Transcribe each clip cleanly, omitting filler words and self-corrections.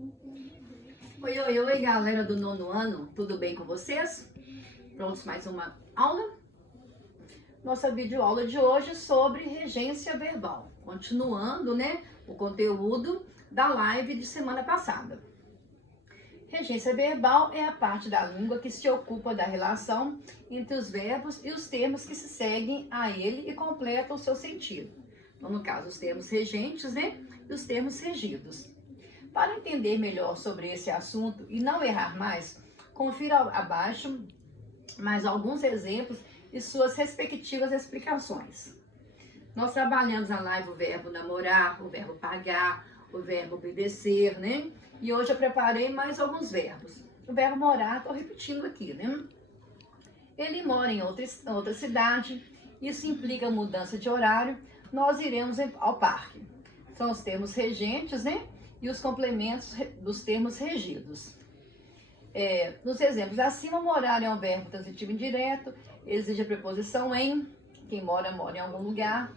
Oi, oi, oi, galera do nono ano, tudo bem com vocês? Prontos mais uma aula? Nossa videoaula de hoje é sobre regência verbal, continuando, né, o conteúdo da live de semana passada. Regência verbal é a parte da língua que se ocupa da relação entre os verbos e os termos que se seguem a ele e completam o seu sentido. Então, no caso, os termos regentes, né, e os termos regidos. Para entender melhor sobre esse assunto e não errar mais, confira abaixo mais alguns exemplos e suas respectivas explicações. Nós trabalhamos na live o verbo namorar, o verbo pagar, o verbo obedecer, né? E hoje eu preparei mais alguns verbos. O verbo morar, estou repetindo aqui, né? Ele mora em outra cidade, isso implica mudança de horário, nós iremos ao parque. São os termos regentes, né? E os complementos dos termos regidos. Nos exemplos acima, morar é um verbo transitivo indireto, exige a preposição em, quem mora, mora em algum lugar.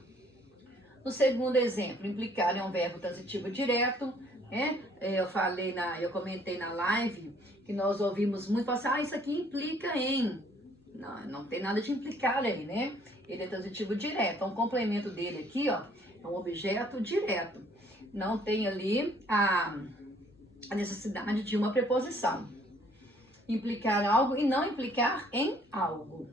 No segundo exemplo, implicar é um verbo transitivo direto, né? Eu comentei na live que nós ouvimos muito falar assim, isso aqui implica em. Não tem nada de implicar aí, né? Ele é transitivo direto, então o complemento dele aqui, ó, é um objeto direto. Não tem ali a necessidade de uma preposição. Implicar algo e não implicar em algo.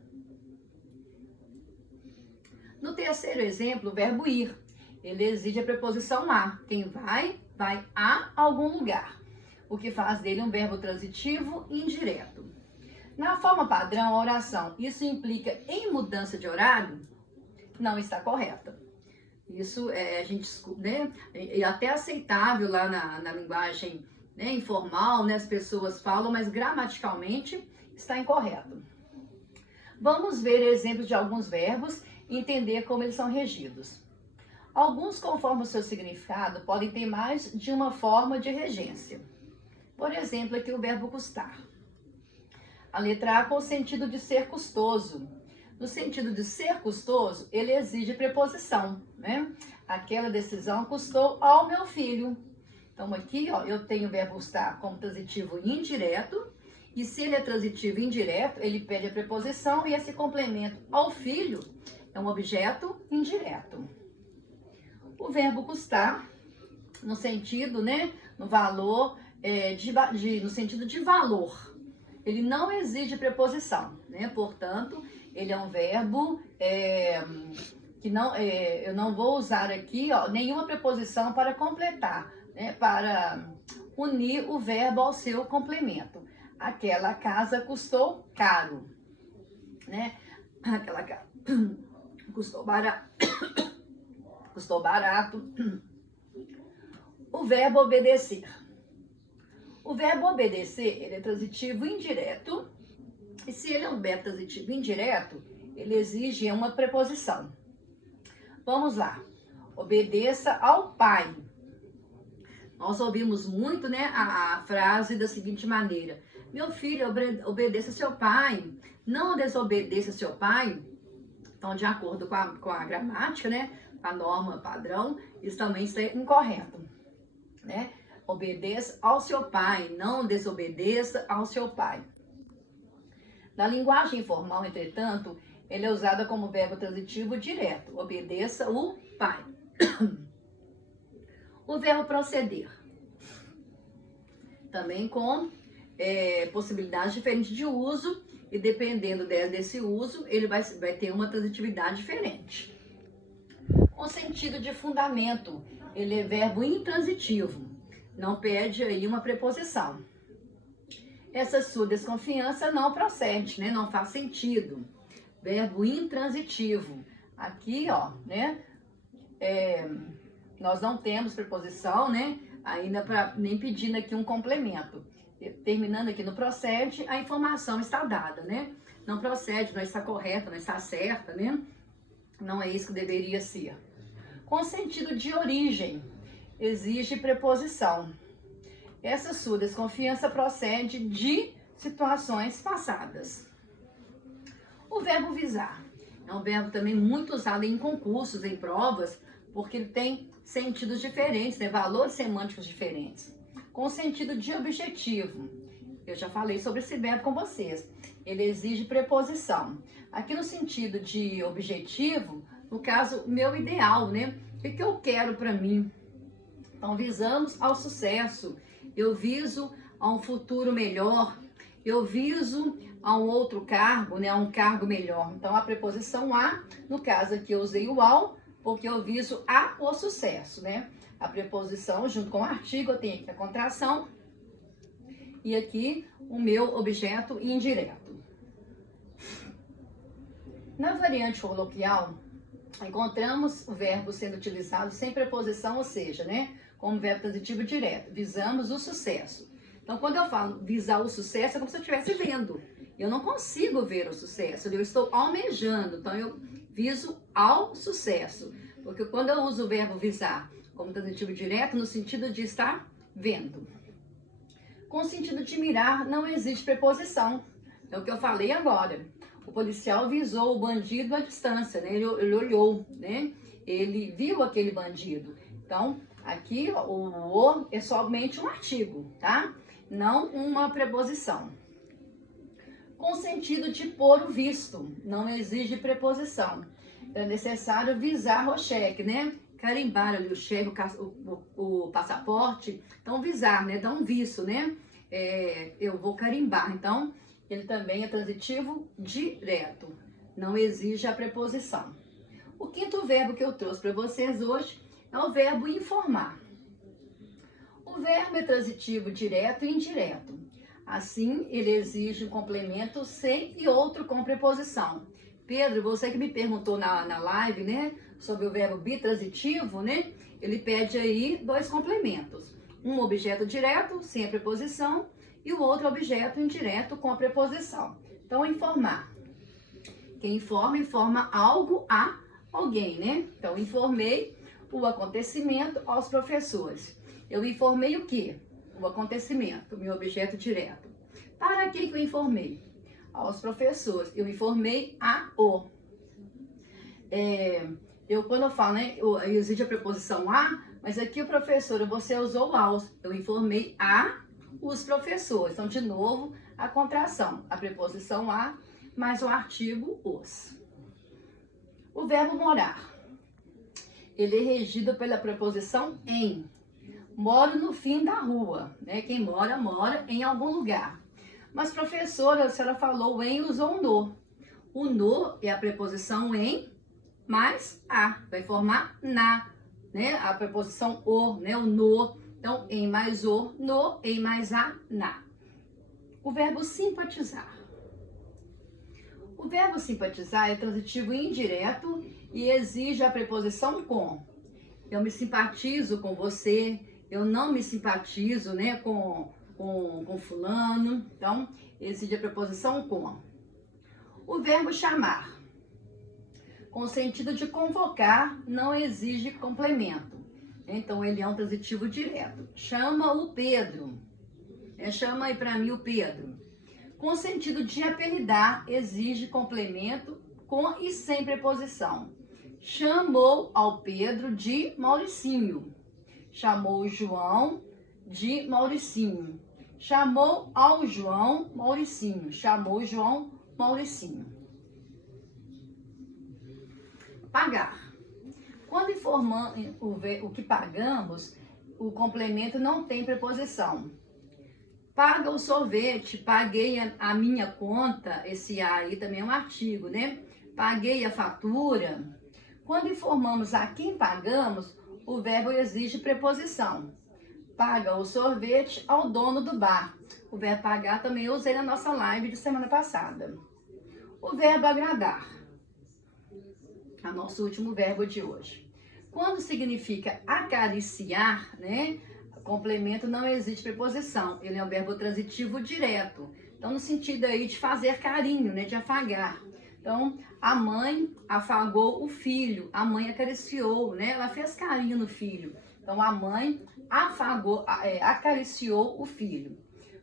No terceiro exemplo, o verbo ir. Ele exige a preposição a. Quem vai, vai a algum lugar. O que faz dele um verbo transitivo indireto. Na forma padrão, a oração, isso implica em mudança de horário, não está correta. Isso a gente, né, é até aceitável lá na linguagem, né, informal, né, as pessoas falam, mas gramaticalmente está incorreto. Vamos ver exemplos de alguns verbos e entender como eles são regidos. Alguns, conforme o seu significado, podem ter mais de uma forma de regência. Por exemplo, aqui o verbo custar. A letra A com o sentido de ser custoso. No sentido de ser custoso, ele exige preposição, né? Aquela decisão custou ao meu filho. Então aqui, ó, eu tenho o verbo custar como transitivo indireto, e se ele é transitivo indireto, ele pede a preposição e esse complemento ao filho é um objeto indireto. O verbo custar, no sentido, né, no valor, no sentido de valor, ele não exige preposição, né? Portanto, ele é um verbo que não, eu não vou usar aqui, ó, nenhuma preposição para completar, né? Para unir o verbo ao seu complemento. Aquela casa custou caro, né? Aquela casa custou barato. Custou barato. O verbo obedecer. O verbo obedecer, ele é transitivo indireto. E se ele é um verbo transitivo indireto, ele exige uma preposição. Vamos lá. Obedeça ao pai. Nós ouvimos muito, né, a frase da seguinte maneira: meu filho, obedeça seu pai. Não desobedeça seu pai. Então, de acordo com a gramática, né, a norma padrão, isso também está incorreto, né? Obedeça ao seu pai, não desobedeça ao seu pai. Na linguagem informal, entretanto, ele é usado como verbo transitivo direto. Obedeça o pai. O verbo proceder. Também com possibilidades diferentes de uso, e dependendo desse uso, ele vai ter uma transitividade diferente. O sentido de fundamento, ele é verbo intransitivo, não pede aí uma preposição. Essa sua desconfiança não procede, né? Não faz sentido. Verbo intransitivo. Aqui, ó, né? Nós não temos preposição, né? Ainda nem pedindo aqui um complemento. Terminando aqui no procede, a informação está dada, né? Não procede, não está correta, não está certa, né? Não é isso que deveria ser. Com sentido de origem, exige preposição. Essa sua desconfiança procede de situações passadas. O verbo visar é um verbo também muito usado em concursos, em provas, porque ele tem sentidos diferentes, né? Valores semânticos diferentes. com sentido de objetivo. Eu já falei sobre esse verbo com vocês. Ele exige preposição. Aqui no sentido de objetivo, no caso, meu ideal, né? O que eu quero para mim? Então, visamos ao sucesso. Eu viso a um futuro melhor. Eu viso a um outro cargo, né? A um cargo melhor. Então, a preposição a, no caso aqui eu usei o ao, porque eu viso o sucesso, né? A preposição junto com o artigo, eu tenho aqui a contração e aqui o meu objeto indireto. Na variante coloquial, encontramos o verbo sendo utilizado sem preposição, ou seja, né? Como verbo transitivo direto. Visamos o sucesso. Então, quando eu falo visar o sucesso, é como se eu estivesse vendo. Eu não consigo ver o sucesso, eu estou almejando. Então, eu viso ao sucesso. Porque quando eu uso o verbo visar como transitivo direto, no sentido de estar vendo. Com o sentido de mirar, não existe preposição. É o que eu falei agora. O policial visou o bandido à distância, né? Ele olhou, né? Ele viu aquele bandido. Então, aqui o é somente um artigo, tá? Não uma preposição. Com o sentido de pôr o visto, não exige preposição. É necessário visar o cheque, né? Carimbar ali o cheque, o passaporte. Então, visar, né? Dar um visto, né? Eu vou carimbar. Então, ele também é transitivo direto. Não exige a preposição. O quinto verbo que eu trouxe para vocês hoje é o verbo informar. O verbo é transitivo direto e indireto. Assim, ele exige um complemento sem e outro com preposição. Pedro, você que me perguntou na live, né, sobre o verbo bitransitivo, né, ele pede aí 2 complementos. Um objeto direto, sem a preposição, e o outro objeto indireto com a preposição. Então, informar. Quem informa, informa algo a alguém, né? Então, informei o acontecimento aos professores. Eu informei o quê? O acontecimento, meu objeto direto. Para quem que eu informei? Aos professores. Eu informei quando eu falo, né? Existe a preposição a, mas aqui o professor, você usou aos. Eu informei os professores. Então, de novo, a contração. A preposição a, mais o artigo os. O verbo morar. Ele é regido pela preposição em. Moro no fim da rua, né? Quem mora, mora em algum lugar. Mas, professora, a senhora falou em, usou no. O no é a preposição em mais a. Vai formar na, né? A preposição o, né? O no. Então, em mais o, no, em mais a, na. O verbo simpatizar. O verbo simpatizar é transitivo indireto e exige a preposição com. Eu me simpatizo com você, eu não me simpatizo, né, com fulano. Então, exige a preposição com. O verbo chamar. Com o sentido de convocar, não exige complemento. Então, ele é um transitivo direto. Chama o Pedro. Chama aí para mim o Pedro. Com o sentido de apelidar, exige complemento com e sem preposição. Chamou ao Pedro de Mauricinho. Chamou o João de Mauricinho. Chamou ao João Mauricinho. Chamou o João Mauricinho. Pagar. Quando informando o que pagamos, o complemento não tem preposição. Paga o sorvete, paguei a minha conta, esse a aí também é um artigo, né? Paguei a fatura. Quando informamos a quem pagamos, o verbo exige preposição. Paga o sorvete ao dono do bar. O verbo pagar também eu usei na nossa live de semana passada. O verbo agradar. É o nosso último verbo de hoje. Quando significa acariciar, né? Complemento não existe preposição. Ele é um verbo transitivo direto. Então, no sentido aí de fazer carinho, né? De afagar. Então, a mãe afagou o filho. A mãe acariciou, né? Ela fez carinho no filho. Então, a mãe afagou, acariciou o filho.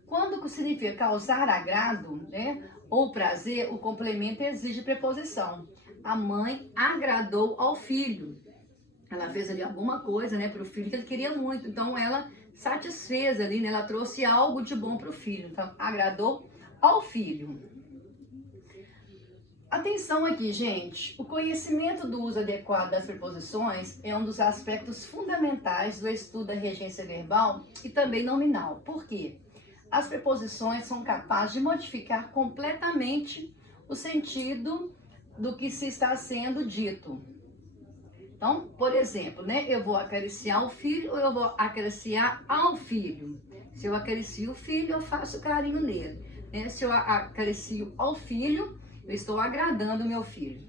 Quando significa causar agrado, né? Ou prazer, o complemento exige preposição. A mãe agradou ao filho. Ela fez ali alguma coisa, né, para o filho que ele queria muito. Então, ela satisfez ali, né? Ela trouxe algo de bom para o filho, então agradou ao filho. Atenção aqui, gente. O conhecimento do uso adequado das preposições é um dos aspectos fundamentais do estudo da regência verbal e também nominal. Por quê? As preposições são capazes de modificar completamente o sentido do que se está sendo dito. Então, por exemplo, né, eu vou acariciar o filho ou eu vou acariciar ao filho. Se eu acaricio o filho, eu faço carinho nele. Né? Se eu acaricio ao filho, eu estou agradando o meu filho.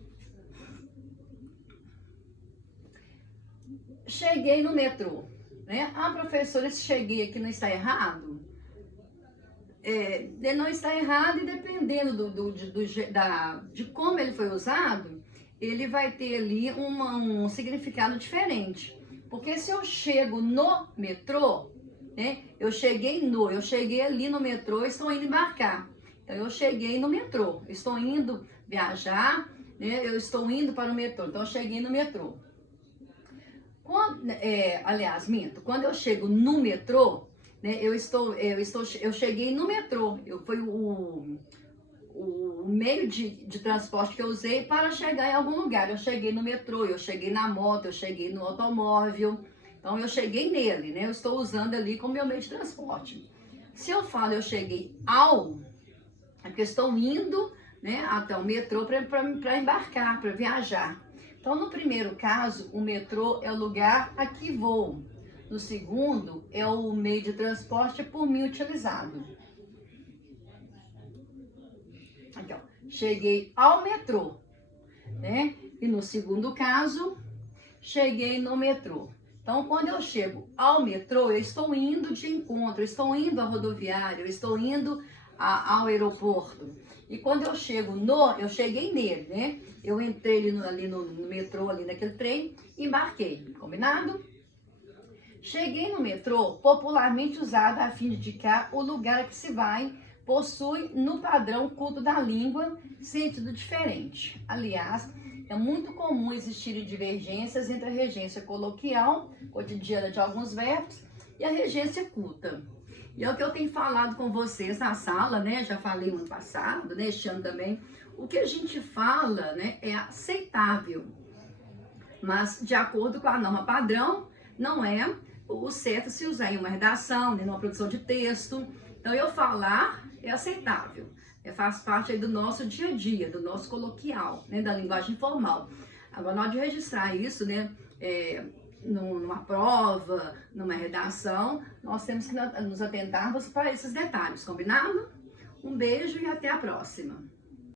Cheguei no metrô. Né? Ah, professora, se cheguei aqui não está errado? Não está errado, e dependendo de como ele foi usado, ele vai ter ali um significado diferente. Porque se eu chego no metrô, né, eu cheguei ali no metrô, estou indo embarcar. Então, eu cheguei no metrô, estou indo viajar, né, eu estou indo para o metrô, então eu cheguei no metrô. Minto, quando eu chego no metrô, né, eu cheguei no metrô, foi o meio de transporte que eu usei para chegar em algum lugar. Eu cheguei no metrô, eu cheguei na moto, eu cheguei no automóvel. Então, eu cheguei nele, né? Eu estou usando ali como meu meio de transporte. Se eu falo eu cheguei é porque eu estou indo, né, até o metrô para embarcar, para viajar. Então, no primeiro caso, o metrô é o lugar a que vou. No segundo, é o meio de transporte por mim utilizado. Aqui, ó. Cheguei ao metrô, né? E no segundo caso, cheguei no metrô. Então, quando eu chego ao metrô, eu estou indo de encontro, eu estou indo à rodoviária, eu estou indo ao aeroporto. E quando eu cheguei nele, né? Eu entrei ali no metrô, ali naquele trem, embarquei, combinado? Cheguei no metrô, popularmente usado a fim de indicar o lugar a que se vai, possui no padrão culto da língua sentido diferente. Aliás, é muito comum existirem divergências entre a regência coloquial, cotidiana de alguns verbos, e a regência culta. E é o que eu tenho falado com vocês na sala, né? Já falei no ano passado, né? Este ano também. O que a gente fala, né, é aceitável, mas de acordo com a norma padrão, não é o certo se usar em uma redação, né, numa produção de texto. Então, eu falar é aceitável, faz parte aí do nosso dia a dia, do nosso coloquial, né, da linguagem formal. Agora, na hora de registrar isso, né, numa prova, numa redação, nós temos que nos atentarmos para esses detalhes, combinado? Um beijo e até a próxima!